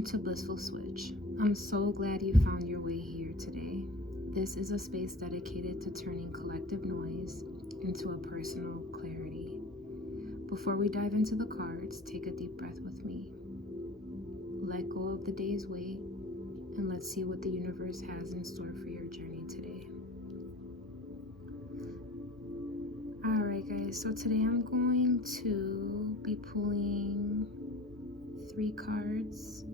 Welcome to Blissful Switch. I'm so glad you found your way here today. This is a space dedicated to turning collective noise into a personal clarity. Before we dive into the cards, take a deep breath with me. Let go of the day's weight, and let's see what the universe has in store for your journey today. Alright guys, so today I'm going to be pulling 3 cards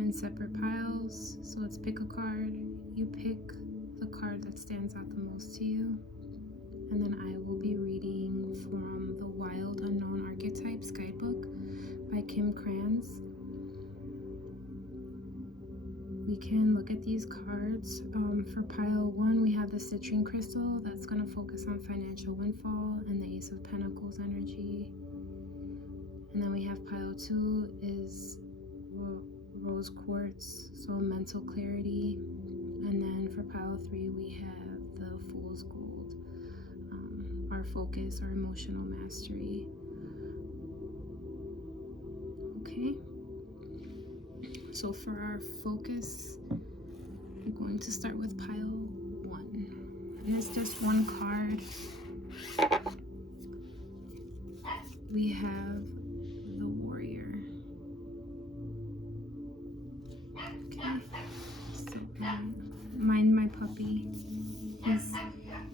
in separate piles. So let's pick a card. You pick the card that stands out the most to you, and then I will be reading from the Wild Unknown Archetypes Guidebook by Kim Kranz. We can look at these cards. For pile 1, we have the Citrine crystal that's going to focus on financial windfall and the Ace of Pentacles energy. And then we have pile 2 is rose quartz, so mental clarity. And then for pile 3, we have the Fool's Gold, our focus, our emotional mastery. Okay. So for our focus, I'm going to start with pile 1. And it's just one card. We have the Warrior. Okay. So mind my puppy.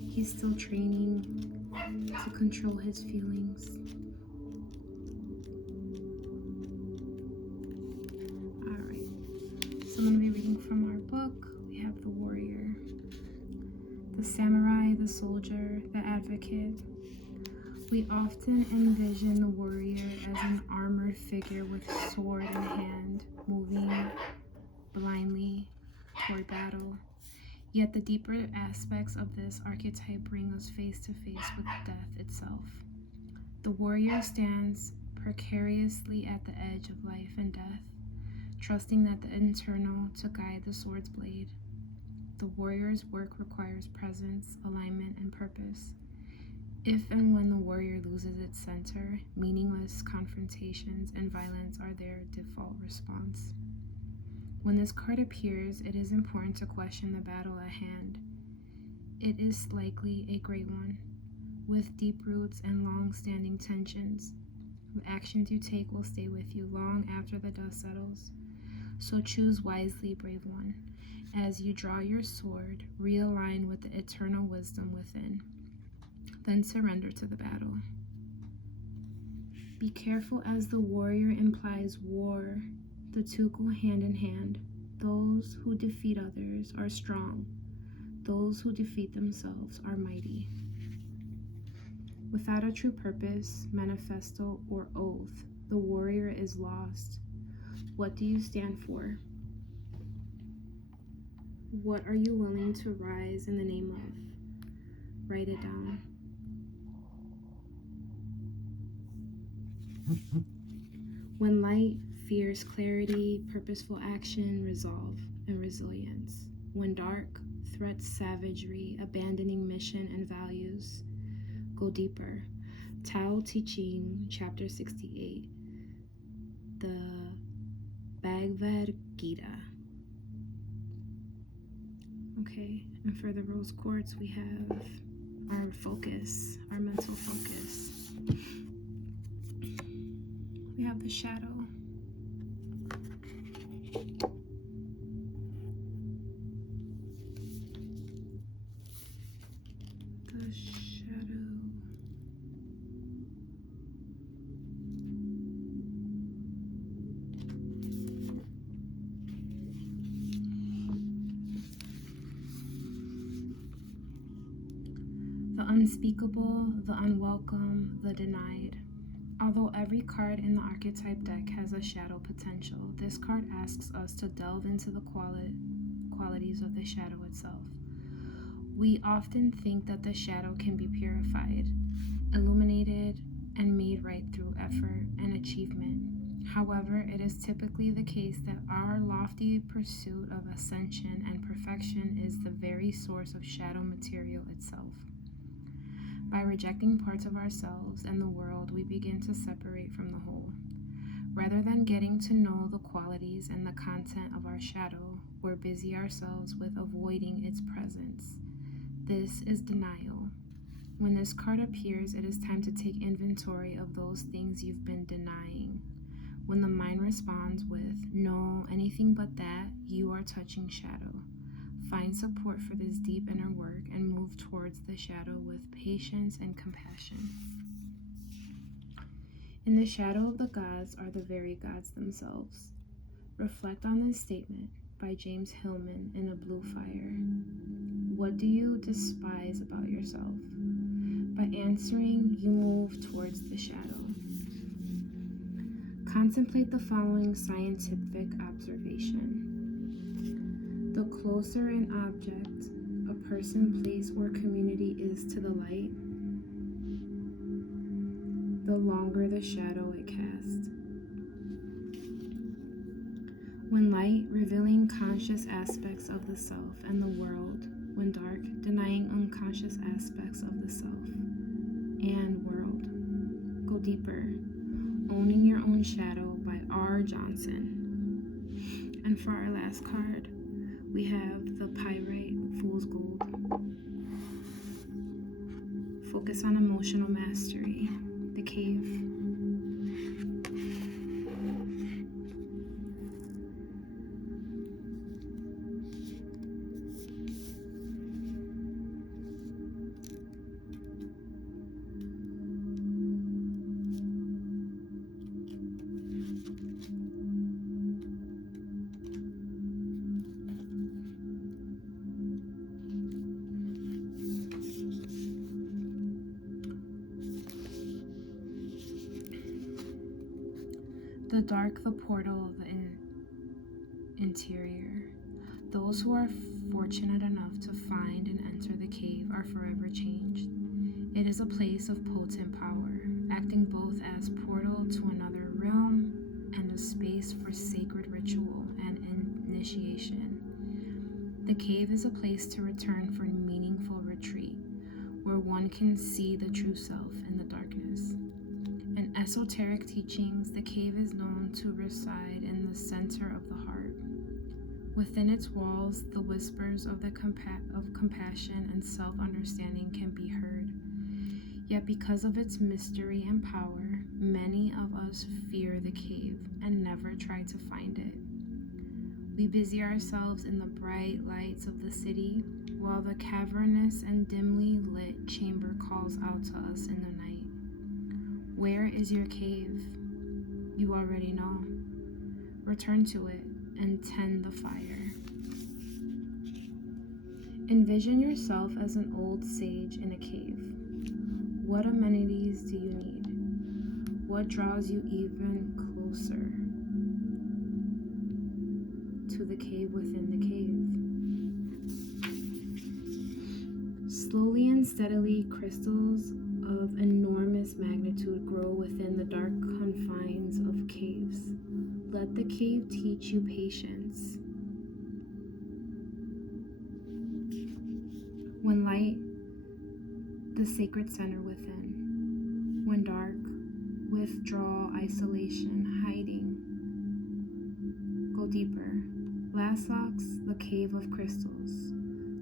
He's still training to control his feelings. I'm going to be reading from our book. We have the Warrior, the Samurai, the Soldier, the Advocate. We often envision the warrior as an armored figure with sword in hand, moving blindly toward battle. Yet the deeper aspects of this archetype bring us face to face with death itself. The warrior stands precariously at the edge of life and death, trusting that the internal to guide the sword's blade. The warrior's work requires presence, alignment, and purpose. If and when the warrior loses its center, meaningless confrontations and violence are their default response. When this card appears, it is important to question the battle at hand. It is likely a great one, with deep roots and long-standing tensions. The actions you take will stay with you long after the dust settles. So choose wisely, brave one. As you draw your sword, realign with the eternal wisdom within. Then surrender to the battle. Be careful, as the warrior implies war. The two go hand in hand. Those who defeat others are strong. Those who defeat themselves are mighty. Without a true purpose, manifesto, or oath, the warrior is lost. What do you stand for? What are you willing to rise in the name of? Write it down. When light fears clarity, purposeful action, resolve, and resilience. When dark threats savagery, abandoning mission and values. Go deeper. Tao Te Ching, chapter 68. The Bhagavad Gita. Okay, and for the rose quartz, we have our focus, our mental focus. We have the shadow. The shadow. The unspeakable, the unwelcome, the denied. Although every card in the archetype deck has a shadow potential, this card asks us to delve into the qualities of the shadow itself. We often think that the shadow can be purified, illuminated, and made right through effort and achievement. However, it is typically the case that our lofty pursuit of ascension and perfection is the very source of shadow material itself. By rejecting parts of ourselves and the world, we begin to separate from the whole. Rather than getting to know the qualities and the content of our shadow, we're busy ourselves with avoiding its presence. This is denial. When this card appears, it is time to take inventory of those things you've been denying. When the mind responds with, no, anything but that, you are touching shadow. Find support for this deep inner work and move towards the shadow with patience and compassion. In the shadow of the gods are the very gods themselves. Reflect on this statement by James Hillman in A Blue Fire. What do you despise about yourself? By answering, you move towards the shadow. Contemplate the following scientific observation. The closer an object, a person, place, or community is to the light, the longer the shadow it casts. When light, revealing conscious aspects of the self and the world. When dark, denying unconscious aspects of the self and world. Go deeper. Owning Your Own Shadow by R. Johnson. And for our last card, we have the Pyrite Fool's Gold. Focus on emotional mastery. The Cave. The dark, the portal of the interior. Those who are fortunate enough to find and enter the cave are forever changed. It is a place of potent power, acting both as portal to another realm and a space for sacred ritual and initiation. The cave is a place to return for meaningful retreat, where one can see the true self in the darkness. In esoteric teachings, the cave is known to reside in the center of the heart. Within its walls, the whispers of compassion and self-understanding can be heard. Yet because of its mystery and power, many of us fear the cave and never try to find it. We busy ourselves in the bright lights of the city, while the cavernous and dimly lit chamber calls out to us in the night. Where is your cave? You already know. Return to it and tend the fire. Envision yourself as an old sage in a cave. What amenities do you need? What draws you even closer to the cave within the cave? Slowly and steadily, crystals of enormous magnitude grow within the dark confines of caves. Let the cave teach you patience. When light, the sacred center within. When dark, withdraw, isolation, hiding. Go deeper. Lassox, the cave of crystals,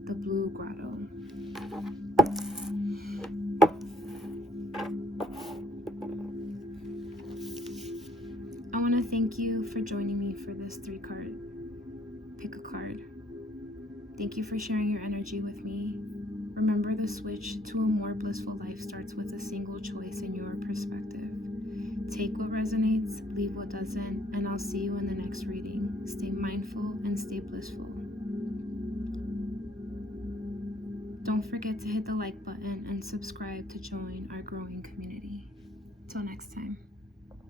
the blue grotto. I want to thank you for joining me for this 3-card pick a card. Thank you for sharing your energy with me. Remember, the switch to a more blissful life starts with a single choice in your perspective. Take what resonates, leave what doesn't, and I'll see you in the next reading. Stay mindful and stay blissful. Don't forget to hit the like button and subscribe to join our growing community. Till next time.